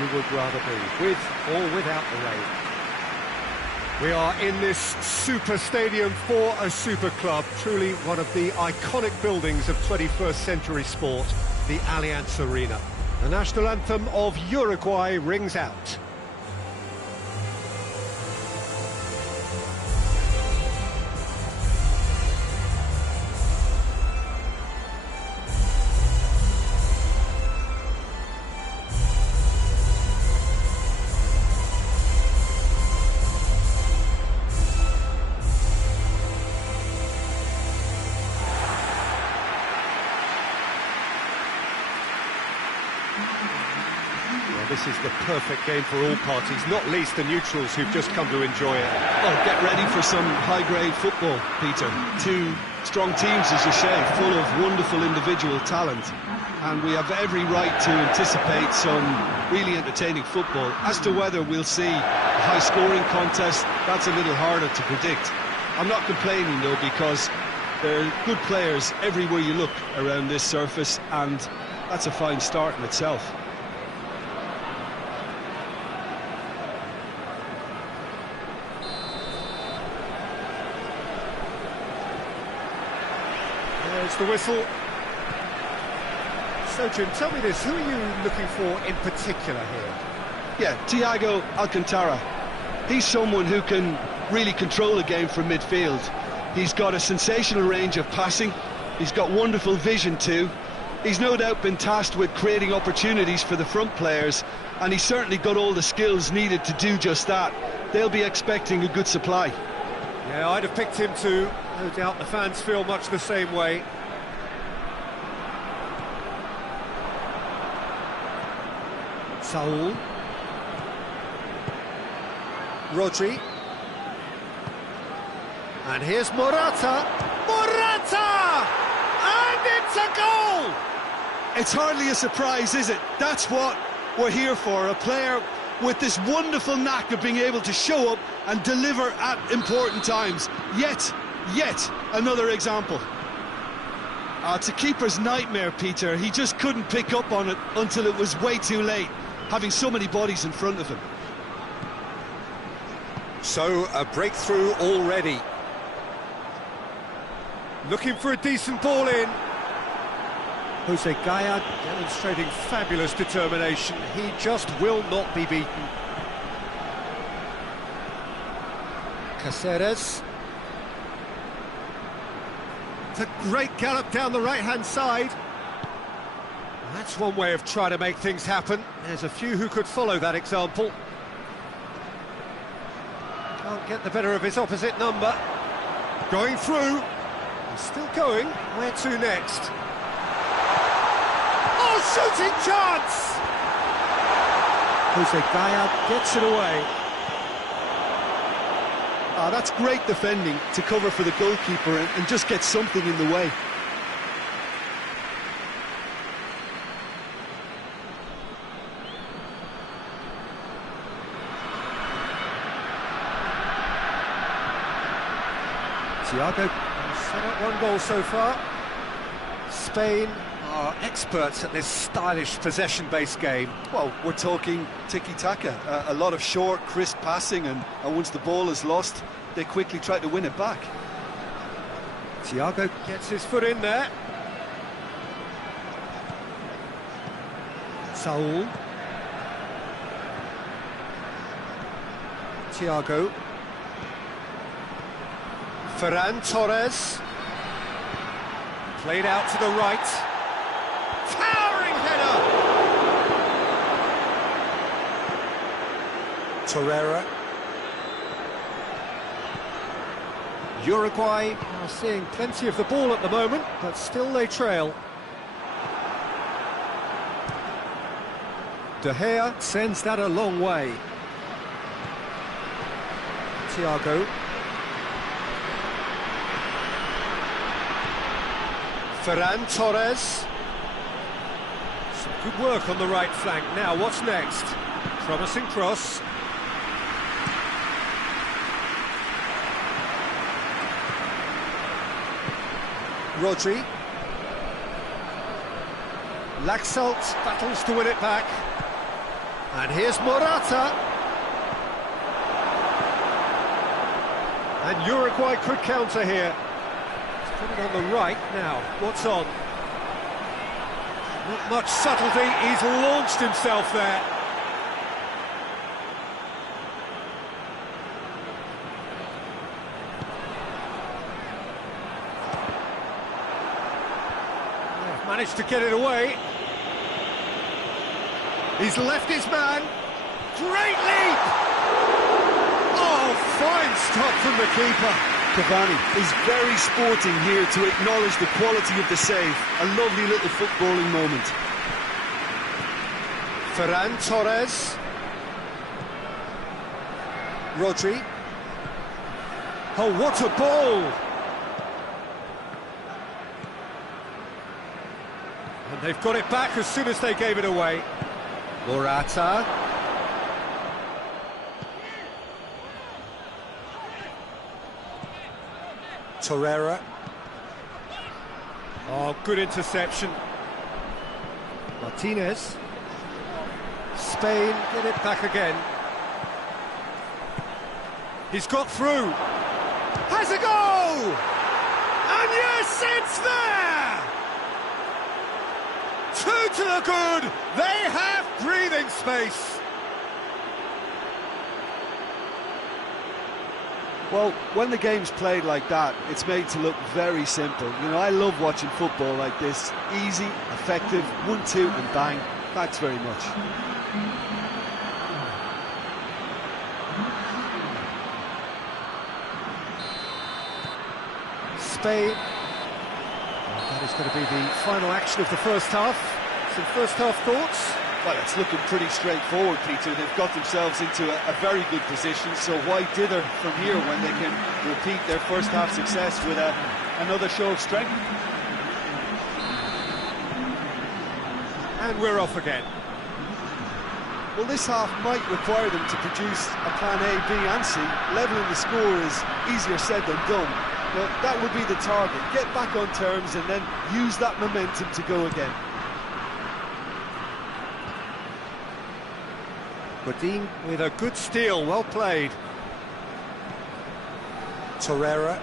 you would rather be, with or without the rain. We are in this super stadium for a super club, truly one of the iconic buildings of 21st century sport, the Allianz Arena. The national anthem of Uruguay rings out. This is the perfect game for all parties, not least the neutrals who've just come to enjoy it. Well, get ready for some high-grade football, Peter. Two strong teams, as you say, full of wonderful individual talent. And we have every right to anticipate some really entertaining football. As to whether we'll see a high-scoring contest, that's a little harder to predict. I'm not complaining, though, because there are good players everywhere you look around this surface, and that's a fine start in itself. There's the whistle. So, Jim, tell me this, who are you looking for in particular here? Yeah, Thiago Alcantara. He's someone who can really control a game from midfield. He's got a sensational range of passing. He's got wonderful vision too. He's no doubt been tasked with creating opportunities for the front players, and he's certainly got all the skills needed to do just that. They'll be expecting a good supply. Yeah, I'd have picked him too. No doubt the fans feel much the same way. Saul. Rodri. And here's Morata. Morata! And it's a goal! It's hardly a surprise, is it? That's what we're here for, a player with this wonderful knack of being able to show up and deliver at important times. Yet another example. It's a keeper's nightmare, Peter. He just couldn't pick up on it until it was way too late, having so many bodies in front of him. So, a breakthrough already. Looking for a decent ball in. Jose Gaya demonstrating fabulous determination. He just will not be beaten. Caceres. It's a great gallop down the right-hand side. That's one way of trying to make things happen. There's a few who could follow that example. Can't get the better of his opposite number. Going through. He's still going. Where to next? Oh, shooting chance! Jose Gaya gets it away. That's great defending to cover for the goalkeeper and just get something in the way. Thiago set up one goal so far. Spain are experts at this stylish possession-based game. Well, we're talking tiki-taka, a lot of short, crisp passing, and once the ball is lost, they quickly try to win it back. Thiago gets his foot in there. Saul. Thiago. Ferran Torres. Played out to the right. Towering header! Torreira. Uruguay are seeing plenty of the ball at the moment, but still they trail. De Gea sends that a long way. Thiago. Ferran Torres. Some good work on the right flank. Now, what's next? Promising cross. Rodri. Laxalt battles to win it back. And here's Morata. And Uruguay could counter here. He's put it on the right now. What's on? Not much subtlety. He's launched himself there. They've managed to get it away. He's left his man. Great leap! Oh, fine stop from the keeper. Cavani is very sporting here to acknowledge the quality of the save. A lovely little footballing moment. Ferran Torres. Rodri. Oh, what a ball! And they've got it back as soon as they gave it away. Morata. Torreira. Oh, good interception. Martinez. Spain get it back again. He's got through. Has a goal! And yes, it's there! 2 to the good. They have breathing space. Well, when the game's played like that, it's made to look very simple. You know, I love watching football like this. Easy, effective, 1-2 and bang. Thanks very much. Spain. That is going to be the final action of the first half. Some first half thoughts? Well, it's looking pretty straightforward, Peter. They've got themselves into a very good position, so why dither from here when they can repeat their first half success with another show of strength? And we're off again. Well, this half might require them to produce a plan A, B and C. Levelling the score is easier said than done, but that would be the target. Get back on terms and then use that momentum to go again. Godin with a good steal, well played. Torreira.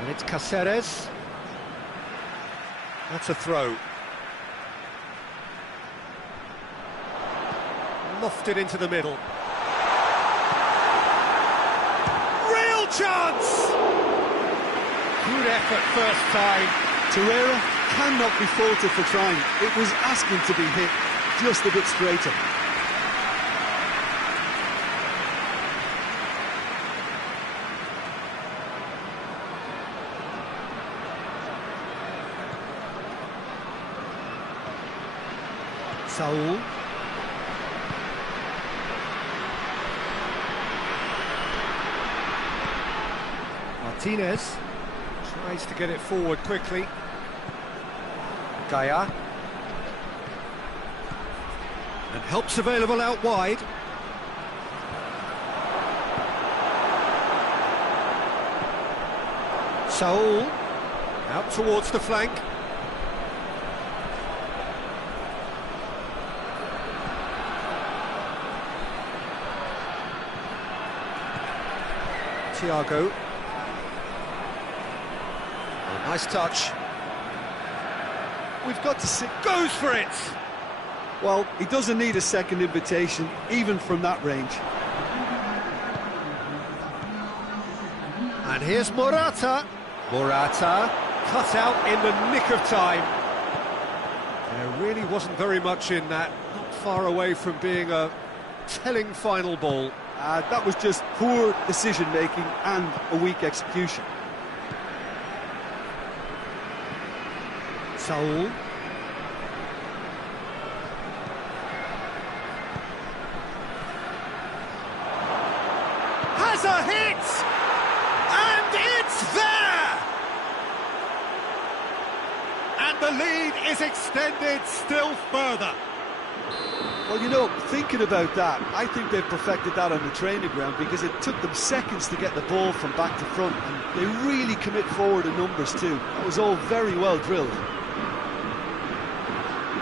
And it's Cáceres. That's a throw. Lofted into the middle. Real chance! Good effort first time. Torreira cannot be faulted for trying. It was asking to be hit just a bit straighter. Saul. Martinez tries to get it forward quickly. Gaia. And help's available out wide. Saul. Out towards the flank. Thiago. Oh, nice touch. We've got to see. Goes for it! Well, he doesn't need a second invitation, even from that range. And here's Morata. Morata cut out in the nick of time. There really wasn't very much in that. Not far away from being a telling final ball. That was just poor decision-making and a weak execution. Saul. Has a hit! And it's there! And the lead is extended still further. Well, you know, thinking about that, I think they've perfected that on the training ground because it took them seconds to get the ball from back to front, and they really commit forward in numbers too. That was all very well drilled.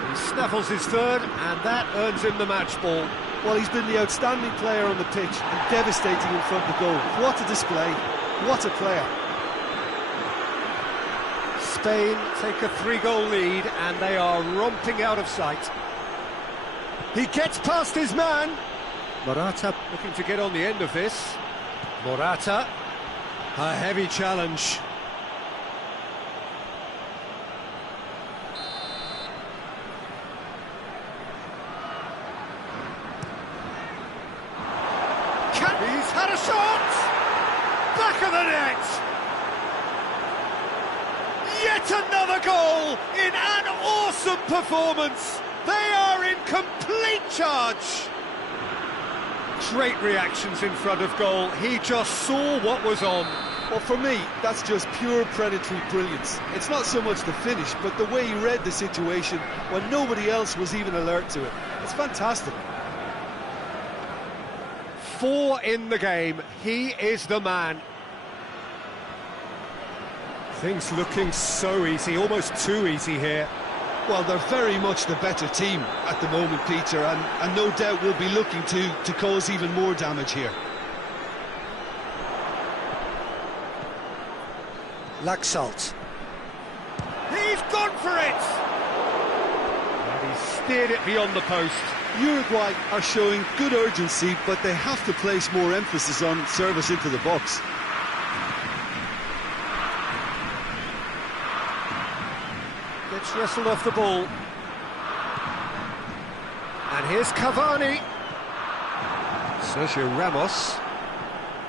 He's snaffles his third, and that earns him the match ball. Well, he's been the outstanding player on the pitch and devastating in front of goal. What a display, what a player. Spain take a 3-goal lead, and they are romping out of sight. He gets past his man. Morata looking to get on the end of this. Morata, a heavy challenge. He's had a shot! Back of the net! Yet another goal in an awesome performance! They are in complete charge! Great reactions in front of goal. He just saw what was on. Well, for me, that's just pure predatory brilliance. It's not so much the finish, but the way he read the situation when nobody else was even alert to it. It's fantastic. 4 in the game. He is the man. Things looking so easy, almost too easy here. Well, they're very much the better team at the moment, Peter, and no doubt will be looking to cause even more damage here. Laxalt. He's gone for it! And he steered it beyond the post. Uruguay are showing good urgency, but they have to place more emphasis on service into the box. Gets wrestled off the ball. And here's Cavani. Sergio Ramos.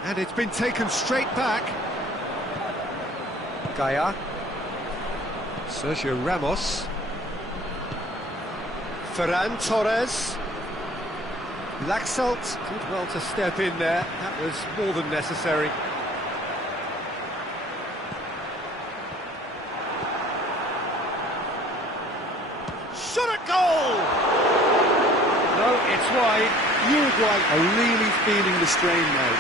And it's been taken straight back. Gaia. Sergio Ramos. Ferran Torres. Laxalt did well to step in there. That was more than necessary. Shot at goal! No, it's wide. Uruguay are really feeling the strain now.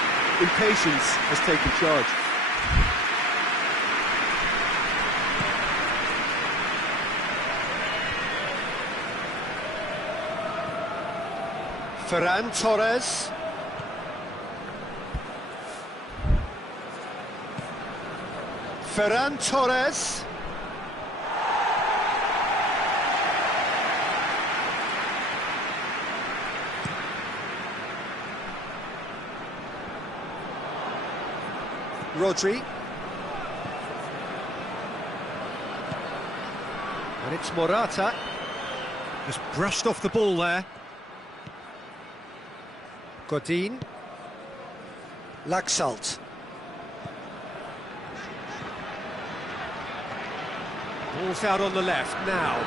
Impatience has taken charge. Ferran Torres. Ferran Torres. Rodri. And it's Morata. Just brushed off the ball there. Godin. Laxalt. Ball's out on the left now.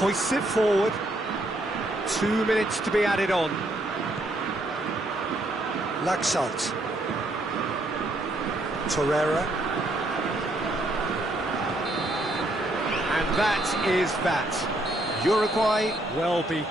Hoists it forward. 2 minutes to be added on. Laxalt. Torreira. And that is that. Uruguay, well beaten.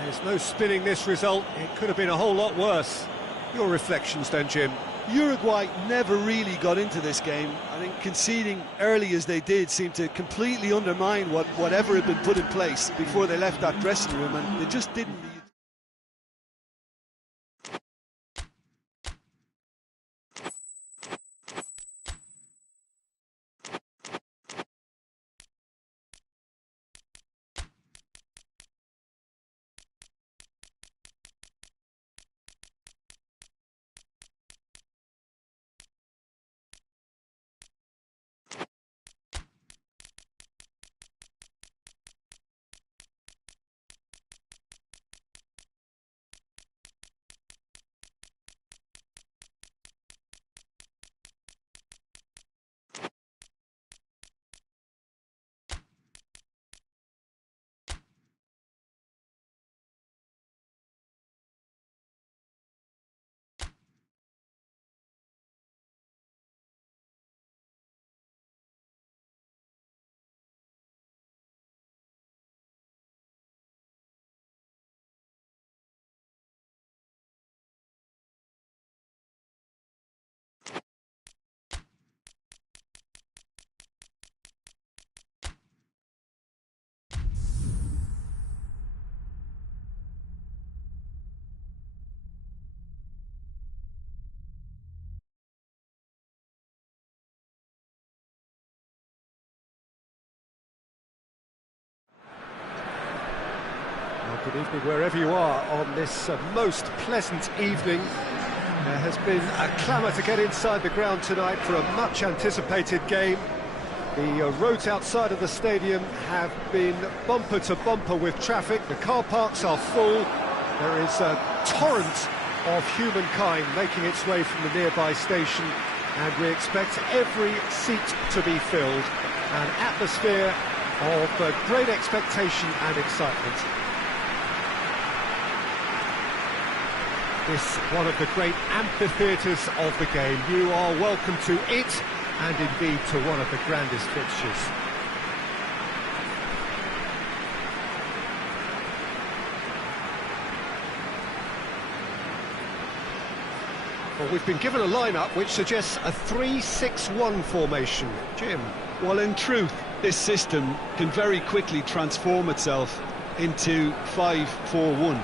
There's no spinning this result. It could have been a whole lot worse. Your reflections then, Jim? Uruguay never really got into this game. I think conceding early as they did seemed to completely undermine whatever had been put in place before they left that dressing room, and they just didn't Good evening wherever you are on this most pleasant evening. There has been a clamour to get inside the ground tonight for a much-anticipated game. The roads outside of the stadium have been bumper to bumper with traffic. The car parks are full. There is a torrent of humankind making its way from the nearby station, and we expect every seat to be filled. An atmosphere of great expectation and excitement. This one of the great amphitheatres of the game. You are welcome to it, and indeed to one of the grandest fixtures. Well, we've been given a lineup which suggests a 3-6-1 formation. Jim? Well, in truth, this system can very quickly transform itself into 5-4-1.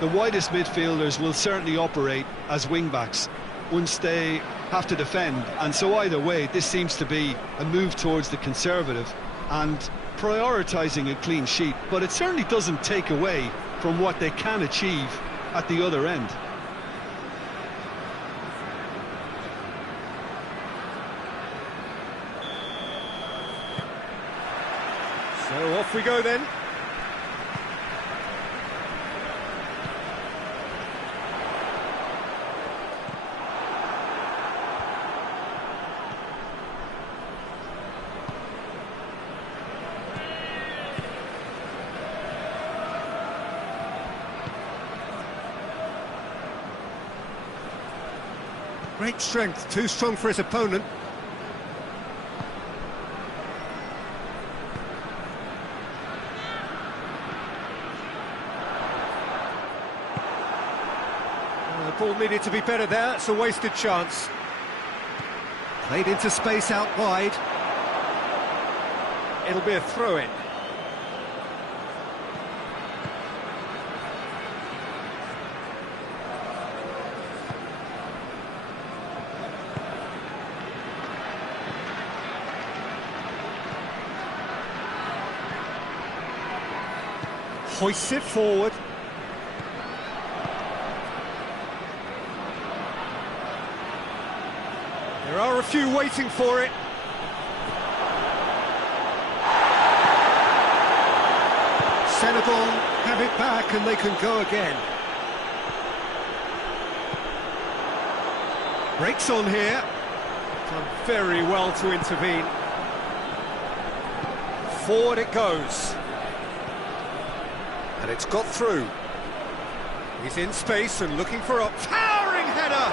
The widest midfielders will certainly operate as wing-backs once they have to defend, and so either way, this seems to be a move towards the conservative and prioritising a clean sheet, but it certainly doesn't take away from what they can achieve at the other end. So off we go then. Great strength, too strong for his opponent. The ball needed to be better there, it's a wasted chance. Played into space out wide. It'll be a throw-in. Hoists it forward. There are a few waiting for it. Senegal have it back and they can go again. Breaks on here. Done very well to intervene. Forward it goes. And it's got through. He's in space and looking for a towering header.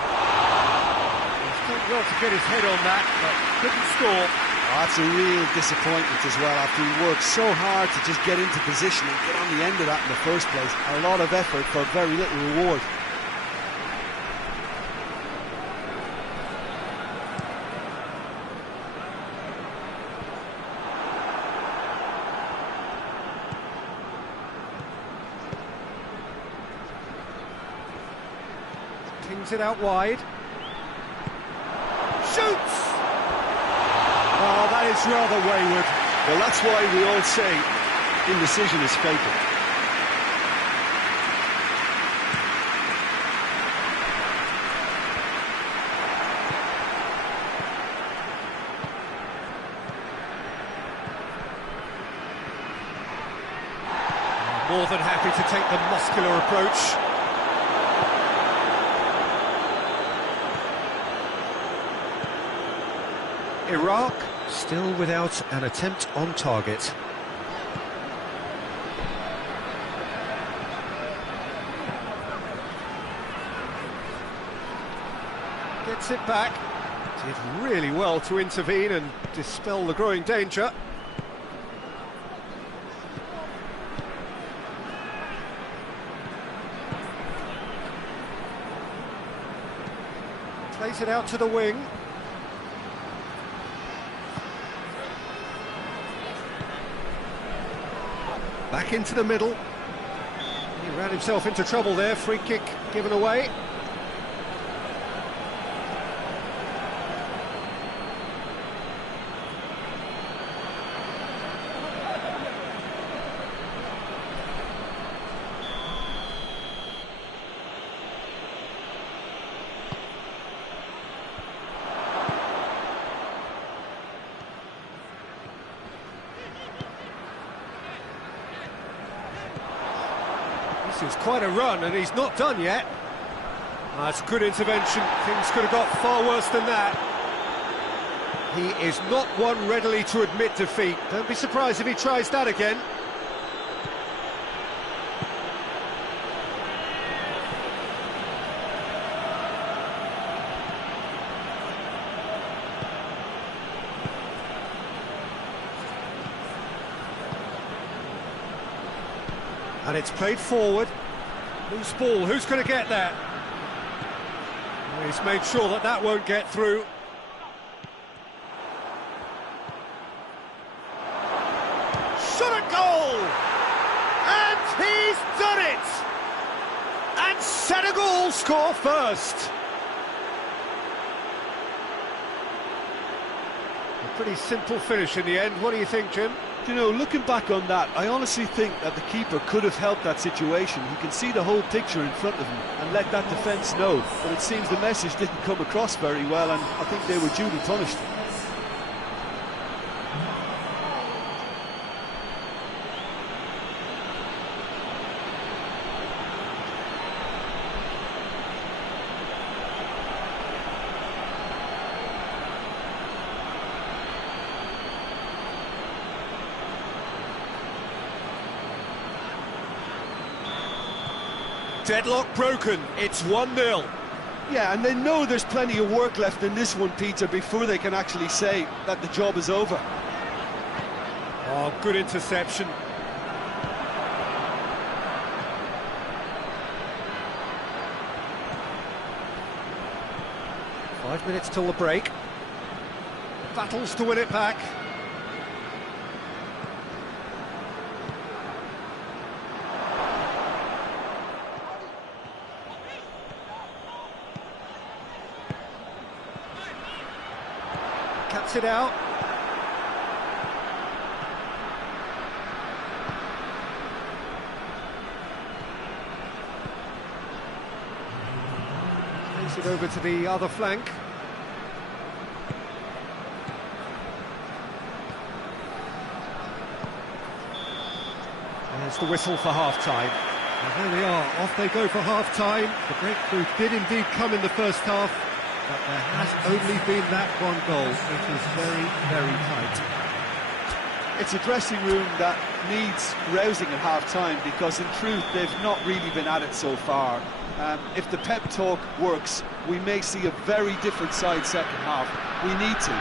He's done well to get his head on that, but couldn't score. Oh, that's a real disappointment as well, after he worked so hard to just get into position and get on the end of that in the first place. A lot of effort for very little reward. Pings it out wide. Shoots! Oh, that is rather wayward. Well, that's why we all say indecision is fatal. More than happy to take the muscular approach. Iraq still without an attempt on target. Gets it back. Did really well to intervene and dispel the growing danger. Plays it out to the wing. Back into the middle. He ran himself into trouble there. Free kick given away. This is quite a run, and he's not done yet. That's good intervention. Things could have got far worse than that. He is not one readily to admit defeat. Don't be surprised if he tries that again. And it's played forward. Loose ball, who's going to get that? Well, he's made sure that that won't get through. Shot at goal! And he's done it! And Senegal score first. A pretty simple finish in the end. What do you think, Jim? You know, looking back on that, I honestly think that the keeper could have helped that situation. He can see the whole picture in front of him and let that defence know. But it seems the message didn't come across very well, and I think they were duly punished. Deadlock broken, it's 1-0. Yeah, and they know there's plenty of work left in this one, Peter, before they can actually say that the job is over. Oh, good interception. Five minutes till the break. Battles to win it back. Cuts it out. Takes it over to the other flank. There's the whistle for half-time. And there we are, off they go for half-time. The breakthrough did indeed come in the first half, but there has only been that one goal. It is very, very tight. It's a dressing room that needs rousing at half-time, because in truth they've not really been at it so far. If the pep talk works, we may see a very different side second half. We need to.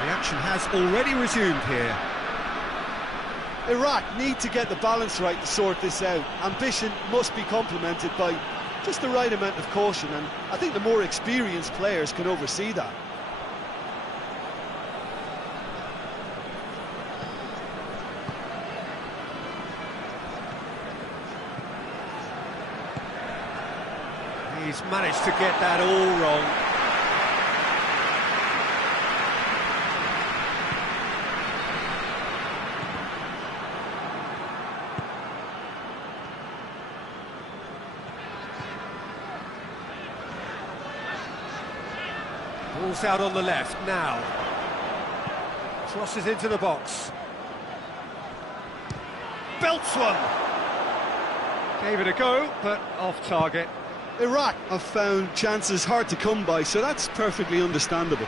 The action has already resumed here. Iraq need to get the balance right to sort this out. Ambition must be complemented by just the right amount of caution, and I think the more experienced players can oversee that. He's managed to get that all wrong. Ball's out on the left now. Crosses into the box. Belts one. Gave it a go, but off target. Iraq have found chances hard to come by, so that's perfectly understandable.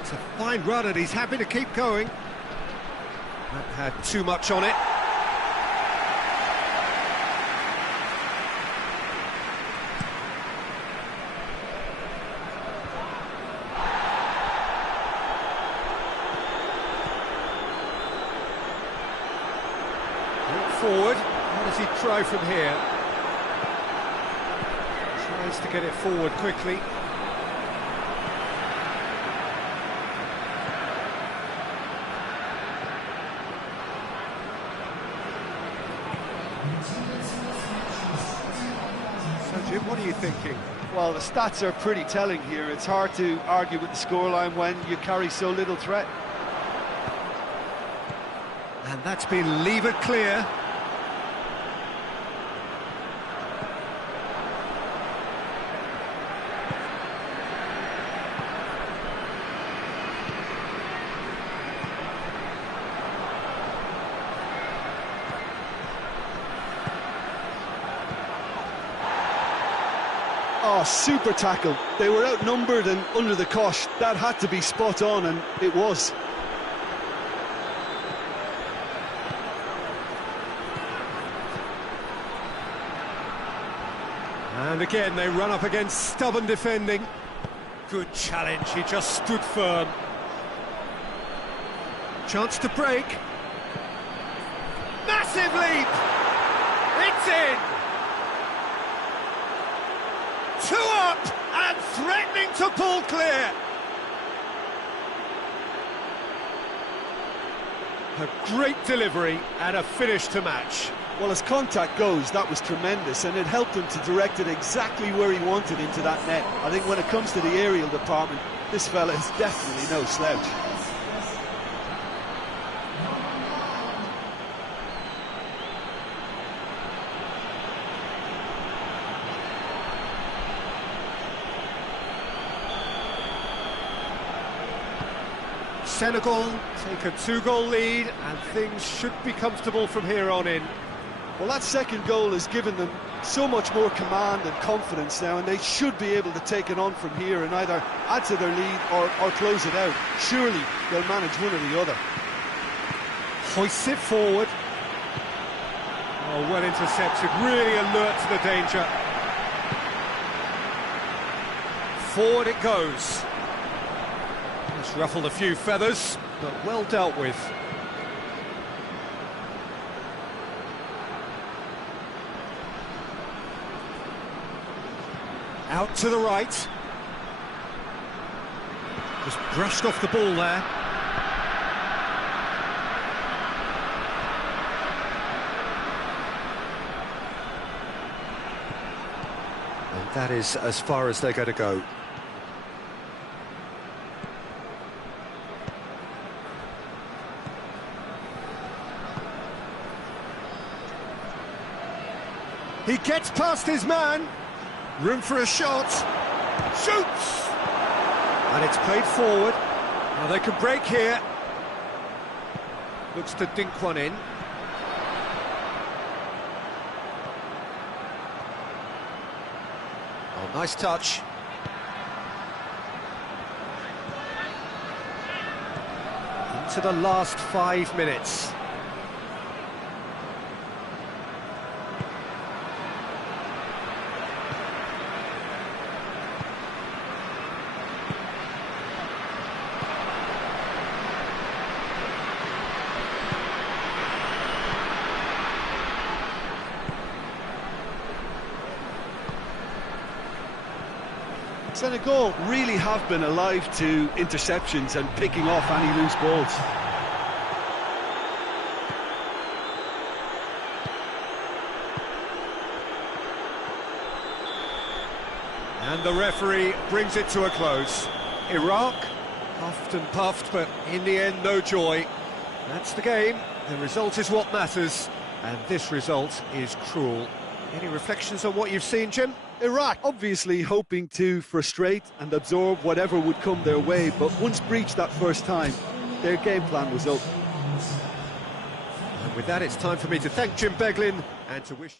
It's a fine run and he's happy to keep going. That had too much on it. Forward, what does he try from here? Tries to get it forward quickly. So Jim, what are you thinking? Well, the stats are pretty telling here. It's hard to argue with the scoreline when you carry so little threat. And that's been levered clear. Oh, super tackle. They were outnumbered and under the cosh. That had to be spot on, and it was. And again, they run up against stubborn defending. Good challenge, he just stood firm. Chance to break. Massive leap! It's in! 2 up and threatening to pull clear. A great delivery and a finish to match. Well, as contact goes, that was tremendous, and it helped him to direct it exactly where he wanted into that net. I think when it comes to the aerial department, this fella is definitely no slouch. Senegal take a 2-goal lead and things should be comfortable from here on in. Well, that second goal has given them so much more command and confidence now, and they should be able to take it on from here and either add to their lead or close it out. Surely they'll manage one or the other. Hoists it forward. Oh, well intercepted, really alert to the danger. Forward it goes. It's ruffled a few feathers, but well dealt with. Out to the right. Just brushed off the ball there. And that is as far as they're going to go. He gets past his man. Room for a shot. Shoots! And it's played forward. Now they can break here. Looks to dink one in. Oh, nice touch. Into the last 5 minutes. Senegal really have been alive to interceptions and picking off any loose balls. And the referee brings it to a close. Iraq, puffed and puffed, but in the end, no joy. That's the game. The result is what matters, and this result is cruel. Any reflections on what you've seen, Jim? Iraq obviously hoping to frustrate and absorb whatever would come their way, but once breached that first time, their game plan was up. And with that, it's time for me to thank Jim Beglin and to wish...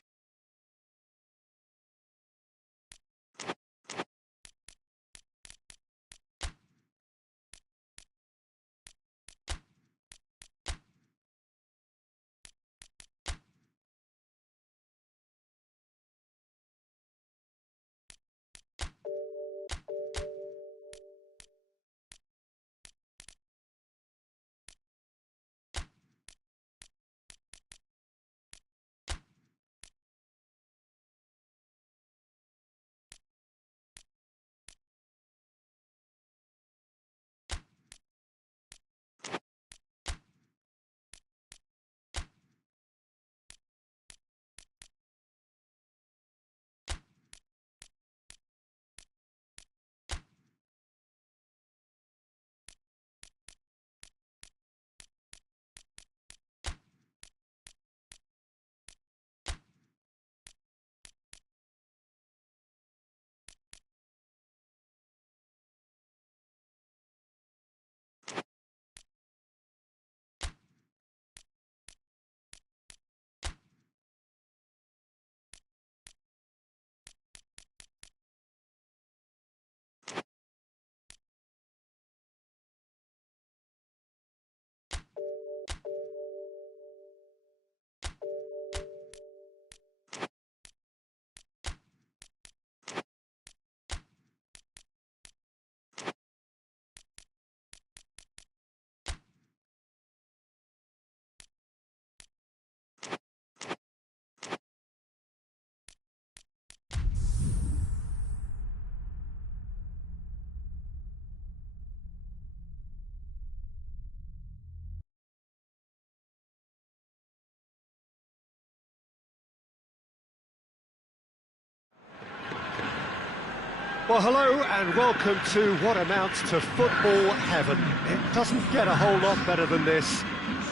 Well, hello and welcome to what amounts to football heaven. It doesn't get a whole lot better than this.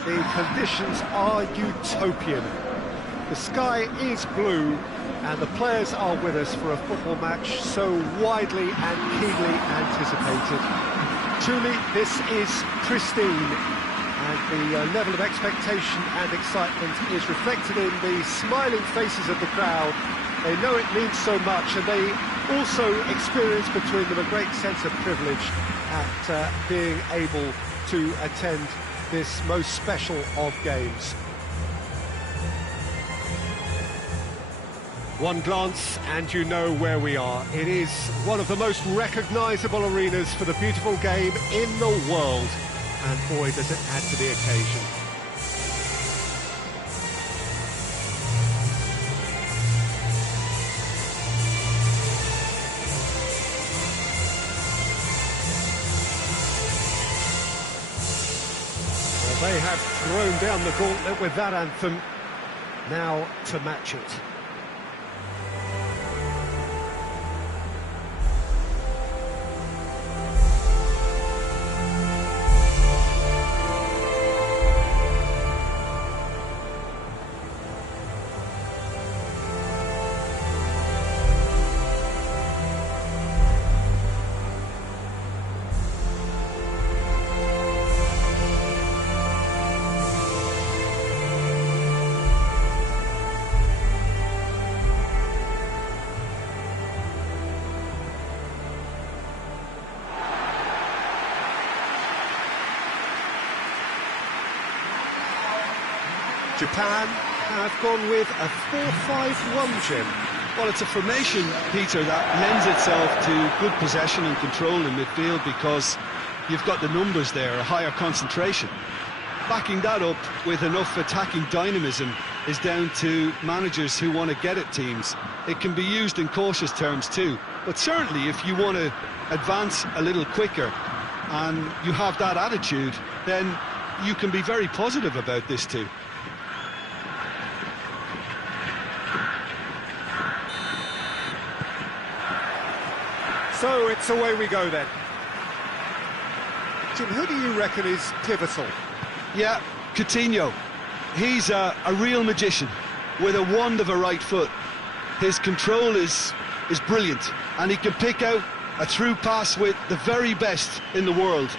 The conditions are utopian. The sky is blue and the players are with us for a football match so widely and keenly anticipated. Truly, this is pristine, and the level of expectation and excitement is reflected in the smiling faces of the crowd. They know it means so much, and they also experience between them a great sense of privilege at being able to attend this most special of games. One glance and you know where we are. It is one of the most recognisable arenas for the beautiful game in the world, and boy does it add to the occasion. They have thrown down the gauntlet with that anthem. Now to match it. Japan have gone with a 4-5-1, Jim. Well, it's a formation, Peter, that lends itself to good possession and control in midfield because you've got the numbers there, a higher concentration. Backing that up with enough attacking dynamism is down to managers who want to get at teams. It can be used in cautious terms too, but certainly if you want to advance a little quicker and you have that attitude, then you can be very positive about this too. So it's away we go then. Jim, who do you reckon is pivotal? Yeah, Coutinho. He's a real magician with a wand of a right foot. His control is brilliant, and he can pick out a through pass with the very best in the world.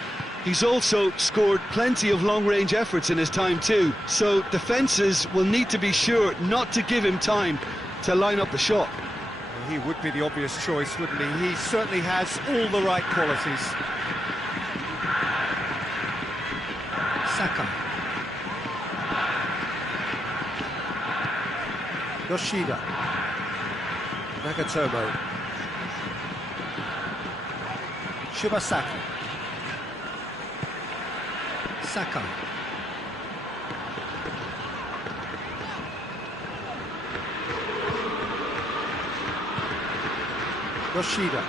He's also scored plenty of long-range efforts in his time too, so defences will need to be sure not to give him time to line up the shot. He would be the obvious choice, wouldn't he? He certainly has all the right qualities. Saka. Yoshida. Nagatomo. Shibasaki. Saka. Yoshida.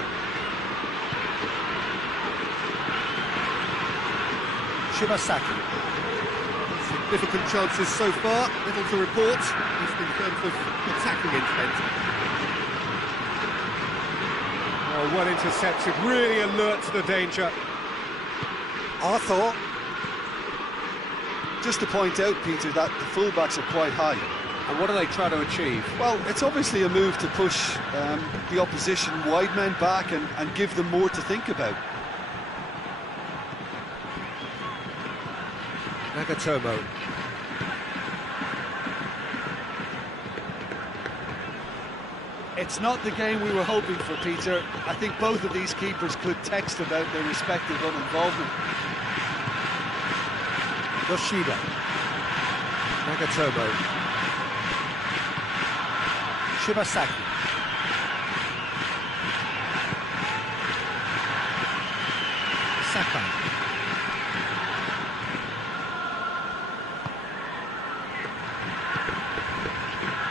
Shibasaki. Significant chances so far, little to report, at least in terms of attacking intent. Oh, well intercepted, really alert to the danger. Arthur. Just to point out, Peter, that the fullbacks are quite high. And what are they trying to achieve? Well, it's obviously a move to push the opposition wide men back and give them more to think about. Nagatomo. It's not the game we were hoping for, Peter. I think both of these keepers could text about their respective uninvolvement. Yoshida. Nagatomo. Shibasaki. Saka.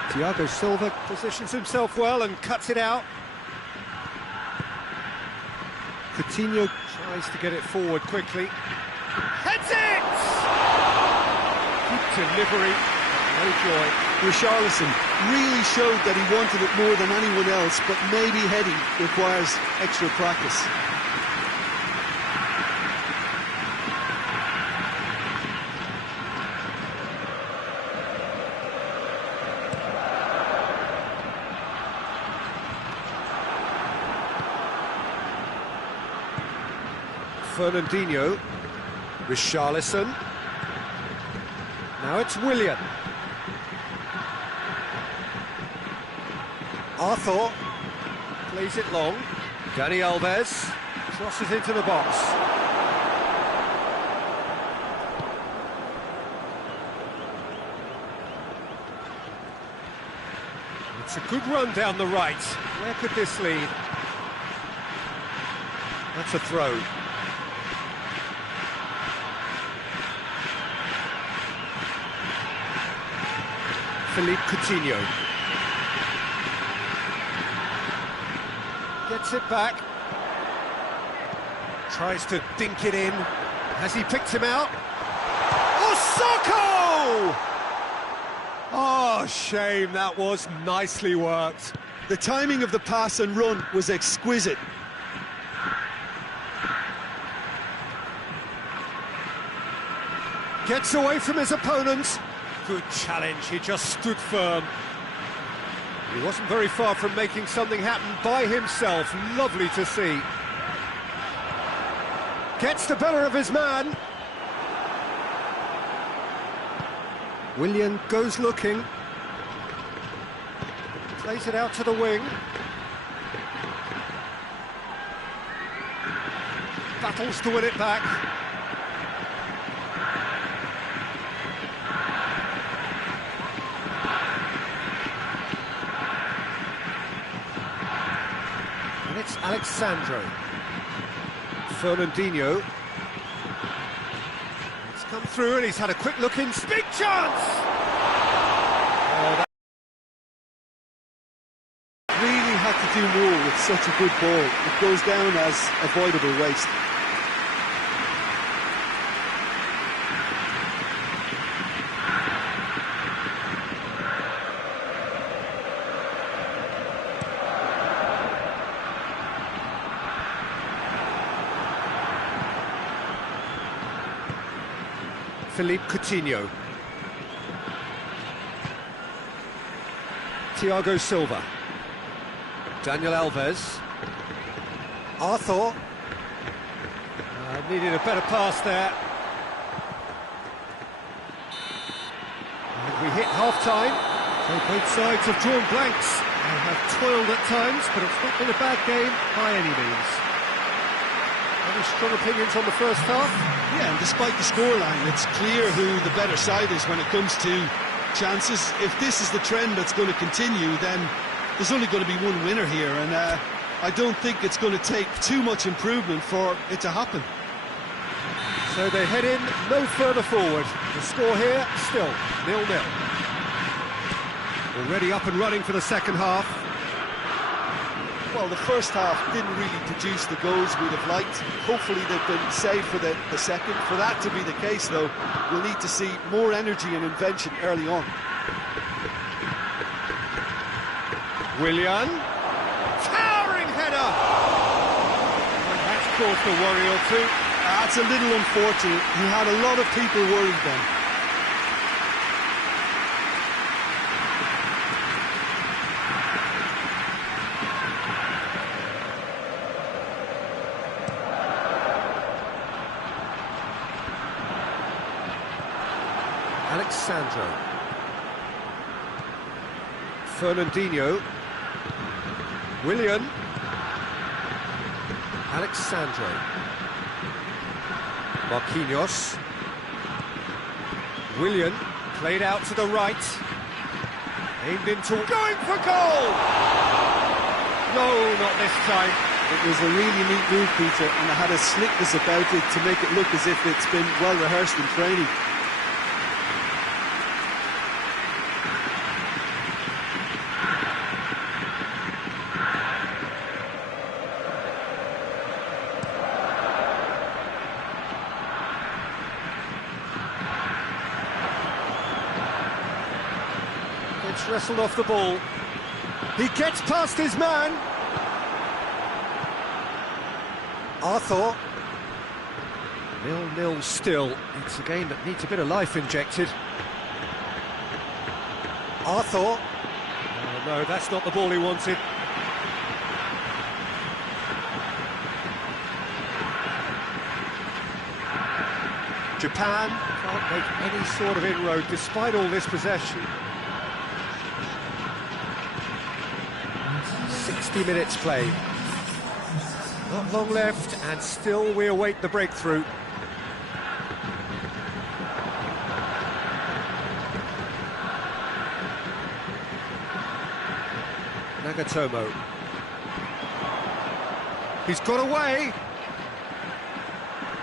Thiago Silva positions himself well and cuts it out. Coutinho tries to get it forward quickly. Heads it! Good delivery, No joy. Richarlison really showed that he wanted it more than anyone else, but maybe heading requires extra practice. Fernandinho, Richarlison. Now it's Willian. Arthur. Plays it long. Dani Alves crosses into the box. It's a good run down the right. Where could this lead? That's a throw. Philippe Coutinho. Gets it back. Tries to dink it in. Has he picked him out? Osako! Oh, shame, that was nicely worked. The timing of the pass and run was exquisite. Gets away from his opponent. Good challenge, he just stood firm. He wasn't very far from making something happen by himself. Lovely to see. Gets the better of his man. Willian goes looking. Plays it out to the wing. Battles to win it back. And it's Alexandro. Fernandinho. It's come through and he's had a quick look in. Big chance! Oh, that Really had to do more with such a good ball. It goes down as avoidable waste. Philippe Coutinho. Thiago Silva. Daniel Alves. Arthur. Needed a better pass there. And we hit half-time. So both sides have drawn blanks and have toiled at times, but it's not been a bad game by any means. Any strong opinions on the first half? Yeah, and despite the scoreline, it's clear who the better side is when it comes to chances. If this is the trend that's going to continue, then there's only going to be one winner here, and I don't think it's going to take too much improvement for it to happen. So they head in no further forward. The score here, still 0-0. Already up and running for the second half. Well, the first half didn't really produce the goals we'd have liked. Hopefully they've been saved for the second. For that to be the case, though, we'll need to see more energy and invention early on. Willian. Towering header! And that's caused a worry or two. That's a little unfortunate. He had a lot of people worried then. Alexandro. Fernandinho. Willian. Alexandro. Marquinhos. Willian. Played out to the right. Aimed into... Going for goal! No, not this time. It was a really neat move, Peter, and it had a slickness about it to make it look as if it's been well rehearsed in training. He's wrestled off the ball. He gets past his man. Arthur. 0-0 still. It's a game that needs a bit of life injected. Arthur. Oh, no, that's not the ball he wanted. Japan can't make any sort of inroad despite all this possession. 60 minutes played. Not long left, and still we await the breakthrough. Nagatomo. He's got away.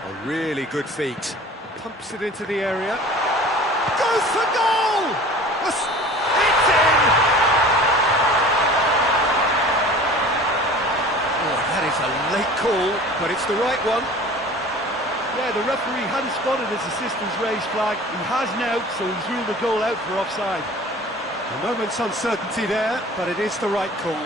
A really good feat. Pumps it into the area. Goes for goal! It's in! Oh, that is a late call, but it's the right one. Yeah, the referee hadn't spotted his assistant's raised flag. He has now, so he's ruled the goal out for offside. A moment's uncertainty there, but it is the right call.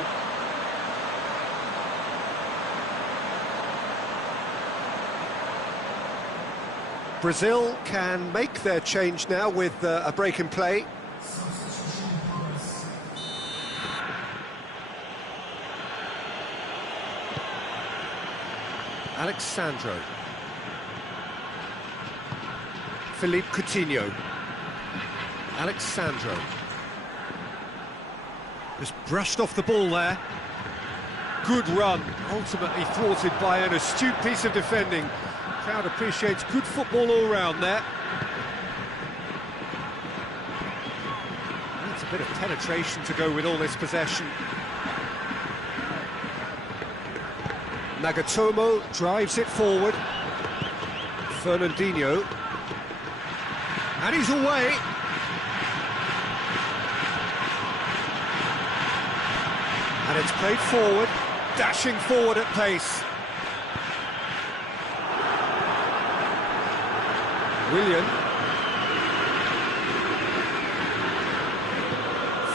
Brazil can make their change now with a break in play. Alexandro. Philippe Coutinho. Alexandro. Just brushed off the ball there. Good run, ultimately thwarted by an astute piece of defending. Crowd appreciates good football all round there. Needs a bit of penetration to go with all this possession. Nagatomo drives it forward. Fernandinho. And he's away. And it's played forward, dashing forward at pace. Willian.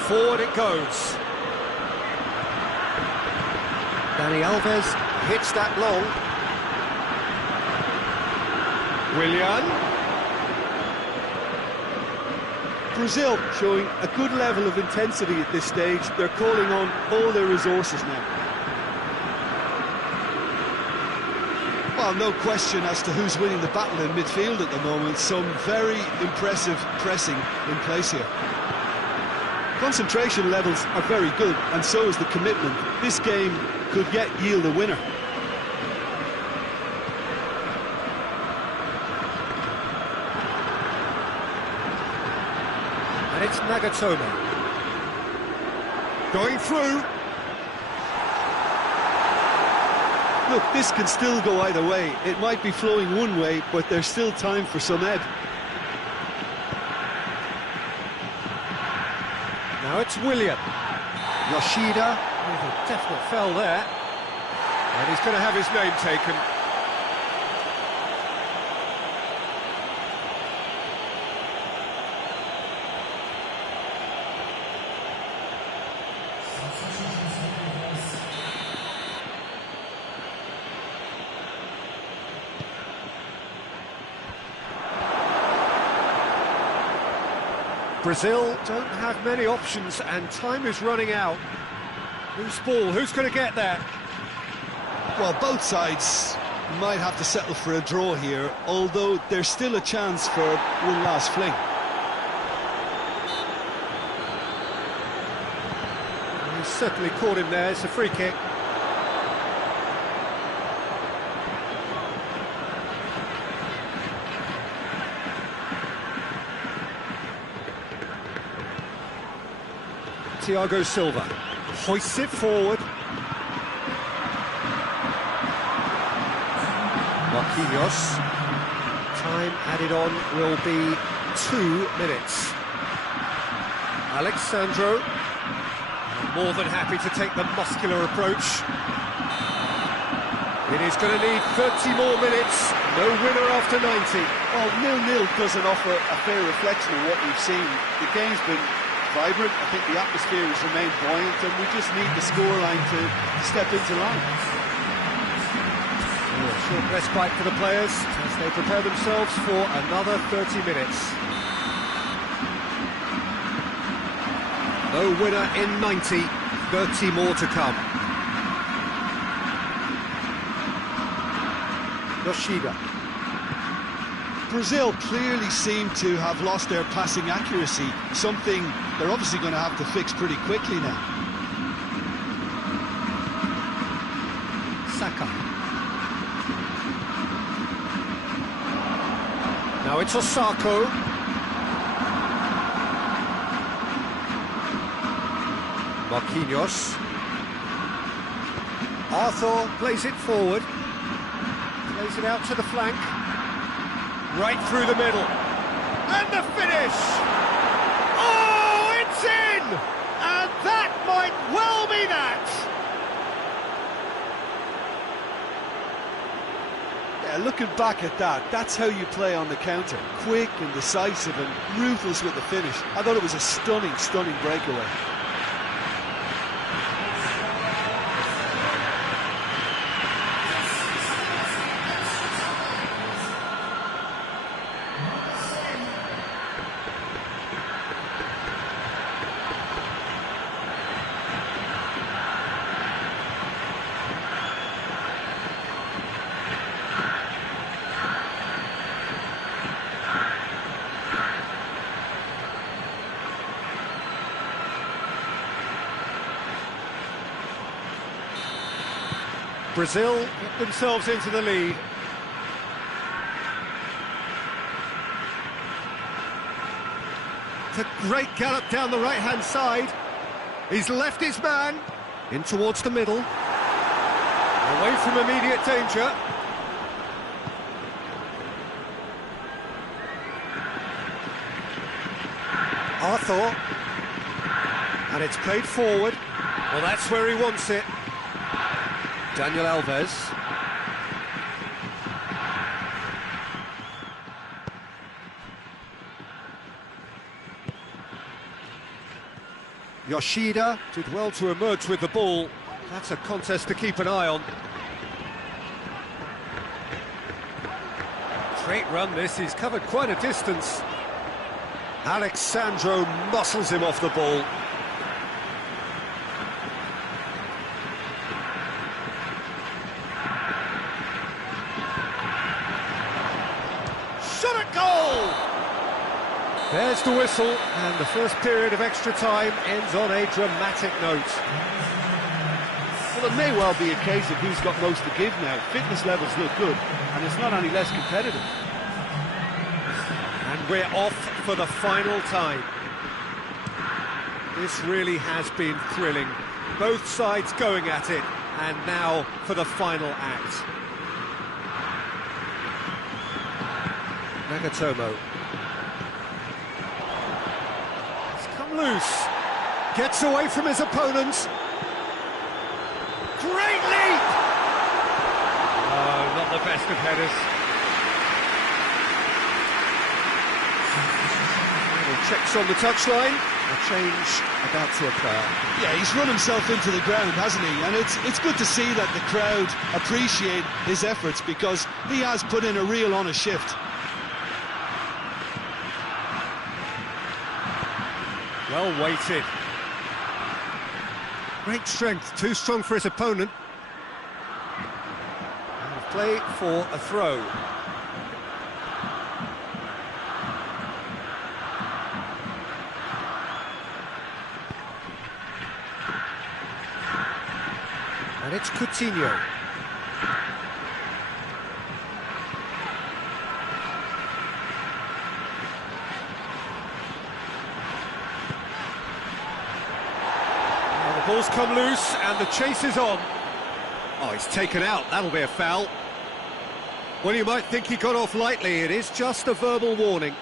Forward it goes. Dani Alves hits that long. Willian. Brazil showing a good level of intensity at this stage. They're calling on all their resources now. Well, no question as to who's winning the battle in midfield at the moment. Some very impressive pressing in place here. Concentration levels are very good, and so is the commitment. This game could yet yield a winner. And it's Nagatomo. Going through. Look, this can still go either way. It might be flowing one way, but there's still time for some ebb. Now it's Willian. Yoshida with a definite foul there. And he's going to have his name taken. Brazil don't have many options and time is running out. Loose ball, who's going to get that? Well, both sides might have to settle for a draw here, although there's still a chance for one last fling. He's certainly caught him there, it's a free kick. Thiago Silva hoists it forward. Marquinhos. Time added on will be 2 minutes. Alexandro, more than happy to take the muscular approach. It is going to need 30 more minutes. No winner after 90. Well, 0-0 doesn't offer a fair reflection of what we've seen. The game's been vibrant. I think the atmosphere has remained buoyant, and we just need the scoreline to step into line. Short respite for the players as they prepare themselves for another 30 minutes. No winner in 90, 30 more to come. Yoshida. Brazil clearly seem to have lost their passing accuracy, something they're obviously going to have to fix pretty quickly now. Saka. Now it's Osako. Marquinhos. Arthur plays it forward. Plays it out to the flank. Right through the middle. And the finish! Oh, it's in! And that might well be that! Yeah, looking back at that, that's how you play on the counter. Quick and decisive and ruthless with the finish. I thought it was a stunning, stunning breakaway. Brazil get themselves into the lead. It's a great gallop down the right-hand side. He's left his man in towards the middle. Away from immediate danger. Arthur. And it's played forward. Well, that's where he wants it. Daniel Alves. Yoshida did well to emerge with the ball. That's a contest to keep an eye on. Great run this, he's covered quite a distance. Alexandro muscles him off the ball. Shot at goal! There's the whistle, and the first period of extra time ends on a dramatic note. Well, it may well be a case of who's got most to give now. Fitness levels look good, and it's not any less competitive. And we're off for the final time. This really has been thrilling. Both sides going at it, and now for the final act. Nagatomo. It's come loose. Gets away from his opponents. Great leap! Oh, not the best of headers. Checks on the touchline. A change about to occur. Yeah, he's run himself into the ground, hasn't he? And it's good to see that the crowd appreciate his efforts, because he has put in a real honest shift. Well weighted. Great strength, too strong for his opponent. And play for a throw. And it's Coutinho. Ball's come loose and the chase is on. Oh, he's taken out, that'll be a foul. Well, you might think he got off lightly, it is just a verbal warning.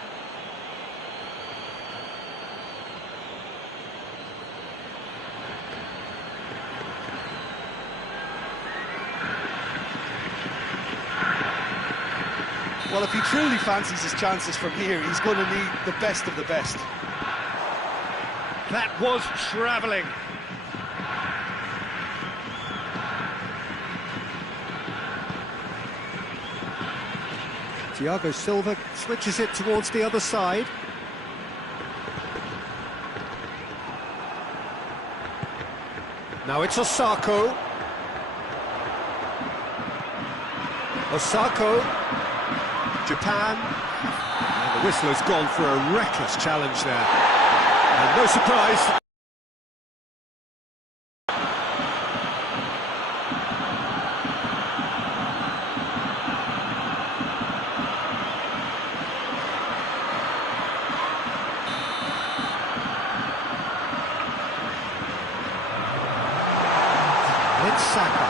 Well, if he truly fancies his chances from here, he's going to need the best of the best. That was travelling. Thiago Silva switches it towards the other side. Now it's Osako. Osako. Japan. And the whistler's gone for a reckless challenge there. And no surprise. It's Saka.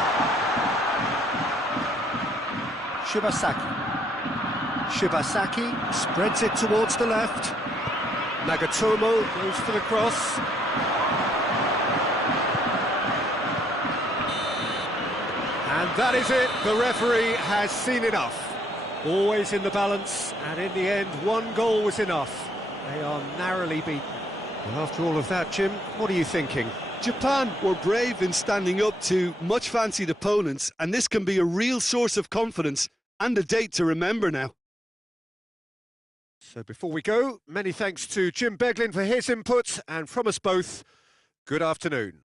Shibasaki spreads it towards the left. Nagatomo goes for the cross. And that is it. The referee has seen enough. Always in the balance, and in the end, one goal was enough. They are narrowly beaten. Well, after all of that, Jim, what are you thinking? Japan were brave in standing up to much-fancied opponents, and this can be a real source of confidence and a date to remember now. So before we go, many thanks to Jim Beglin for his input, and from us both, good afternoon.